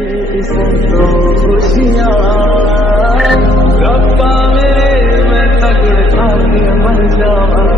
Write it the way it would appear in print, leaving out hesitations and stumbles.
तो खुशियाँ रब्बा मेरे मैं तगड़ खा के मर जावा